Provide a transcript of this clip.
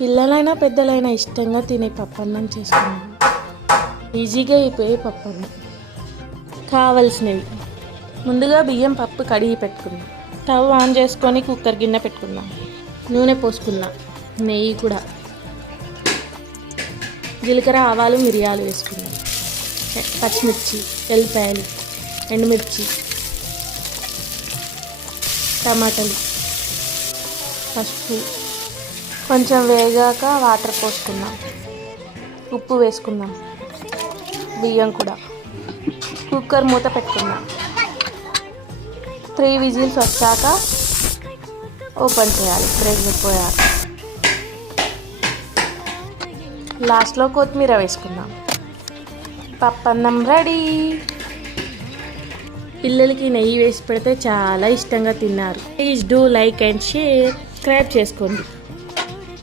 పిల్లలైనా పెద్దలైనా ఇష్టంగా తినే పప్పన్నం చేసుకున్నాం. ఈజీగా అయిపోయే పప్పన్నం. కావలసినవి ముందుగా బియ్యం పప్పు కడిగి పెట్టుకుందాం. స్టవ్ ఆన్ చేసుకొని కుక్కర్ గిన్నె పెట్టుకుందాం. నూనె పోసుకుందాం. నెయ్యి కూడా, జీలకర్ర ఆవాలు మిరియాలు వేసుకుందాం. పచ్చిమిర్చి, ఎల్లిపాయలు, ఎండుమిర్చి, టమాటాలు, పసుపు. కొంచెం వేగాక వాటర్ పోసుకుందాం. ఉప్పు వేసుకుందాం. బియ్యం కూడా. కుక్కర్ మూత పెట్టుకుందాం. 3 విజిల్స్ వచ్చాక ఓపెన్ చేయాలి. ప్రెషర్ పోయాలి. లాస్ట్లో కొత్తిమీర వేసుకుందాం. పప్పన్నం రెడీ. పిల్లలకి నెయ్యి వేసి పెడితే చాలా ఇష్టంగా తిన్నారు. Please do like and share. Subscribe చేసుకోండి.